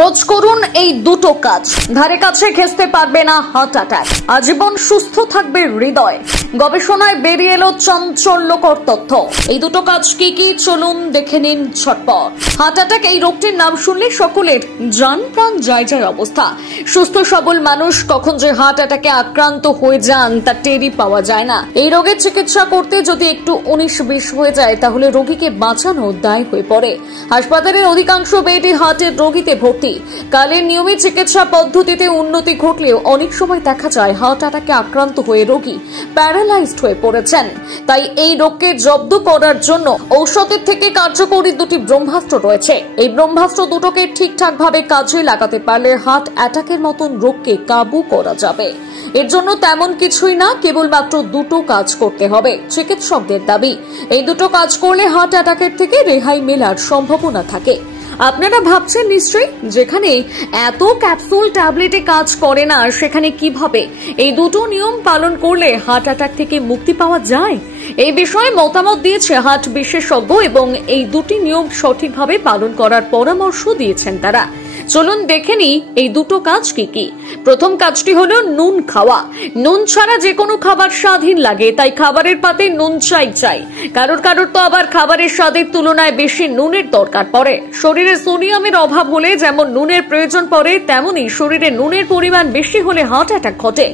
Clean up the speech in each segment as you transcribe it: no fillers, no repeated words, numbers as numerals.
রোজ করুন এই দুটো কাজ, ধারে কাছে ঘেঁষতে পারবে না হার্ট অ্যাটাক, আজীবন সুস্থ থাকবে হৃদয়। গবেষণায় বেরিয়ে এলো চাঞ্চল্যকর তথ্য। এই দুটো কাজ কি কি চলুন দেখে নিন ঝটপট। হার্ট অ্যাটাক এই রোগটির নাম শুনলে সকলের জান প্রাণ যায় যায় অবস্থা। সুস্থ সবল মানুষ কখন যে হার্ট অ্যাটাকে আক্রান্ত হয়ে যান তা টেরই পাওয়া যায় না। এই রোগের চিকিৎসা করতে যদি একটু 19-20 হয়ে যায় তাহলে রোগীকে বাঁচানো দায় হয়ে পড়ে। হাসপাতালের অধিকাংশ বেডে হার্টের রোগীতে ভর্তি। কালের নিয়মিত চিকিৎসা পদ্ধতিতে উন্নতি ঘটলেও অনেক সময় দেখা যায় হার্ট অ্যাটাকে আক্রান্ত হয়ে রোগী প্যারালাইজড হয়ে পড়েছেন। তাই এই রোগকে জব্দ করার জন্য ঔষধের থেকে কার্যকরী দুটি ব্রহ্মাস্ত্র রয়েছে। এই ব্রহ্মাস্ত্র দুটোকে ঠিকঠাক ভাবে কাজে লাগাতে পারলে হার্ট অ্যাটাকের মতন রোগকে কাবু করা যাবে। এর জন্য তেমন কিছুই না, কেবলমাত্র দুটো কাজ করতে হবে। চিকিৎসকদের দাবি এই দুটো কাজ করলে হার্ট অ্যাটাকের থেকে রেহাই মেলার সম্ভাবনা থাকে। আপনারা ভাবছেন নিশ্চয়ই, যেখানে এত ক্যাপসুল ট্যাবলেটে কাজ করে না সেখানে কিভাবে এই দুটো নিয়ম পালন করলে হার্ট অ্যাটাক থেকে মুক্তি পাওয়া যায়। এই বিষয়ে মতামত দিয়েছে হার্ট বিশেষজ্ঞ এবং এই দুটি নিয়ম সঠিকভাবে পালন করার পরামর্শ দিয়েছেন তারা। চলুন দেখে নিই এই দুটো কাজ কি কি। প্রথম কাজটি হলো নুন খাওয়া। নুন ছাড়া যে কোনো খাবার স্বাদহীন লাগে, তাই খাবারের পাতে নুন চাই। কারোর তো আবার খাবারের স্বাদের তুলনায় বেশি নুনের দরকার পড়ে। শরীরে সোডিয়ামের অভাব হলে যেমন নুনের প্রয়োজন পড়ে, তেমনি শরীরে নুনের পরিমাণ বেশি হলে হার্ট অ্যাটাক ঘটে।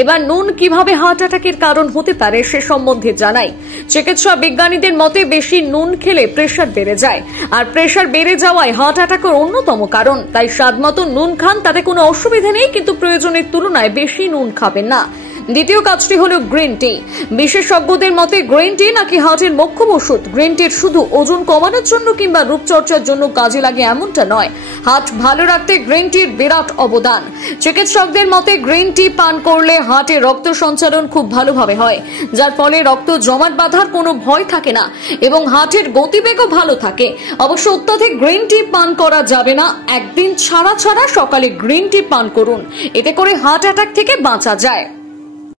এবার নুন কিভাবে হার্ট অ্যাটাকের কারণ হতে পারে সে সম্বন্ধে জানাই। চিকিৎসা বিজ্ঞানীদের মতে বেশি নুন খেলে প্রেশার বেড়ে যায়, আর প্রেশার বেড়ে যাওয়ায় হার্ট অ্যাটাকের অন্যতম কারণ। তাই স্বাদ মতো নুন খান, তাতে কোনো অসুবিধা নেই, কিন্তু প্রয়োজনের তুলনায় বেশি নুন খাবেন না। দ্বিতীয় কাজটি হলো গ্রিন টি। বিশেষজ্ঞদের মতে গ্রিন টি নাকি হার্টের মোক্ষম ওষুধ। গ্রিন টির শুধু ওজন কমানোর জন্য কিংবা রূপচর্চার জন্য কাজে লাগে এমনটা নয়, হার্ট ভালো রাখতে গ্রিন টির বিরাট অবদান। চিকিৎসকদের মতে গ্রিন টি পান করলে হার্টে রক্ত সঞ্চালন খুব ভালোভাবে হয়, যার ফলে রক্ত জমাট বাঁধার কোনো ভয় থাকে না এবং হার্টের গতিবেগও ভালো থাকে। অবশ্য অত্যাধিক গ্রিন টি পান করা যাবে না। একদিন ছাড়া সকালে গ্রিন টি পান করুন, এতে করে হার্ট অ্যাটাক থেকে বাঁচা যায়।